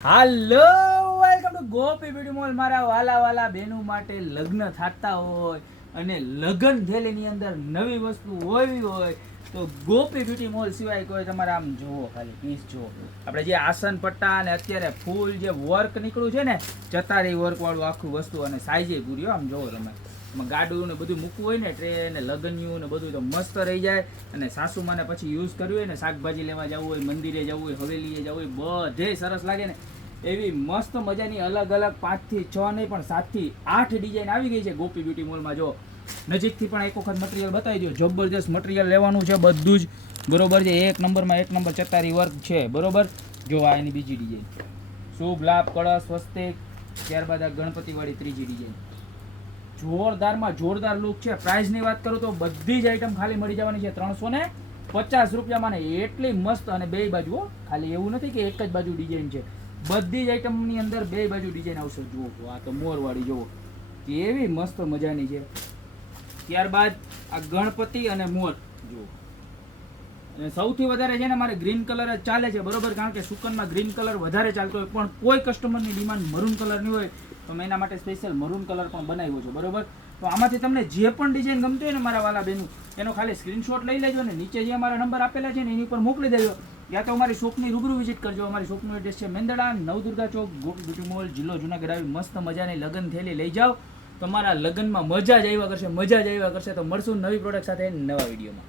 Hello welcome to Gopi beauty mall. મારા વાલા વાલા બહેનો માટે લગ્ન થતા હોય અને લગ્ન થેલીની અંદર નવી વસ્તુ હોવી હોય તો ગોપી બ્યુટી મોલ સિવાય કોઈ તમારે આમ જુઓ, ખાલી પીસ જુઓ. આપણે જે આસન પટ્ટા અને અત્યારે ફૂલ જે વર્ક નીકળ્યું છે ને, ચતારી વર્ક વાળું આખું વસ્તુ, અને સાઈઝે પૂરી. આમ જુઓ તમે, એમાં ગાડું ને બધું મૂકવું હોય ને, ટ્રે ને લગનિયું ને બધું તો મસ્ત રહી જાય. અને સાસુમાને પછી યુઝ કરવી હોય ને, શાકભાજી લેવા જવું હોય, મંદિરે જવું હોય, હવેલીએ જવું હોય, બધે સરસ લાગે ને એવી મસ્ત મજાની અલગ અલગ 5 થી 6 નહીં પણ 7 થી 8 ડિઝાઇન આવી ગઈ છે ગોપી બ્યુટી મોલમાં. જો નજીકથી પણ એક વખત મટીરિયલ બતાવી દો. જબરજસ્ત મટીરિયલ લેવાનું છે બધું જ, બરોબર છે. એક નંબરમાં એક નંબર ચતારી વર્ક છે, બરોબર. જો આ એની બીજી ડિઝાઇન, શુભ લાભ કળશ સ્વસ્તિક, ત્યારબાદ આ ગણપતિવાળી ત્રીજી ડિઝાઇન. જોરદારમાં જોરદાર લુક છે. પ્રાઇસની વાત કરું તો બધી જ આઈટમ ખાલી મળી જવાની છે 350 રૂપિયામાં ને એટલી મસ્ત. અને બે બાજુ, ખાલી એવું નથી કે એક જ બાજુ ડિઝાઇન છે, બધી જ આઈટમની અંદર બે બાજુ ડિઝાઇન આવશે. જુઓ આ તો મોરવાળી જુઓ કેવી મસ્ત મજાની છે. ત્યારબાદ આ ગણપતિ અને મોર જુઓ. અને સૌથી વધારે છે ને મારે ગ્રીન કલર જ ચાલે છે, બરોબર. કારણ કે સુકનમાં ગ્રીન કલર વધારે ચાલતો હોય, પણ કોઈ કસ્ટમરની ડિમાન્ડ મરૂન કલરની હોય તો મેં એના માટે સ્પેશિયલ મરૂન કલર પણ બનાવ્યો છે, બરોબર. તો આમાંથી તમને જે પણ ડિઝાઇન ગમતી હોય ને મારા વાલા બેનું, એનો ખાલી સ્ક્રીનશોટ લઈ લેજો ને નીચે જે અમારા નંબર આપેલા છે ને એની ઉપર મોકલી દેજો, યા તો અમારી શોપની રૂબરૂ વિઝિટ કરજો. અમારી શોપનું એડ્રેસ છે મેંદડા, નવદુર્ગા ચોક, ગોપી બ્યુટી મોલ, જિલ્લો જુનાગઢ. આવી મસ્ત મજાની લગ્ન થેલી લઈ જાઓ, તમારા લગ્નમાં મજા જ આવ્યા કરશે, મજા જ આવ્યા કરશે. તો મળશું નવી પ્રોડક્ટ સાથે નવા વિડીયોમાં.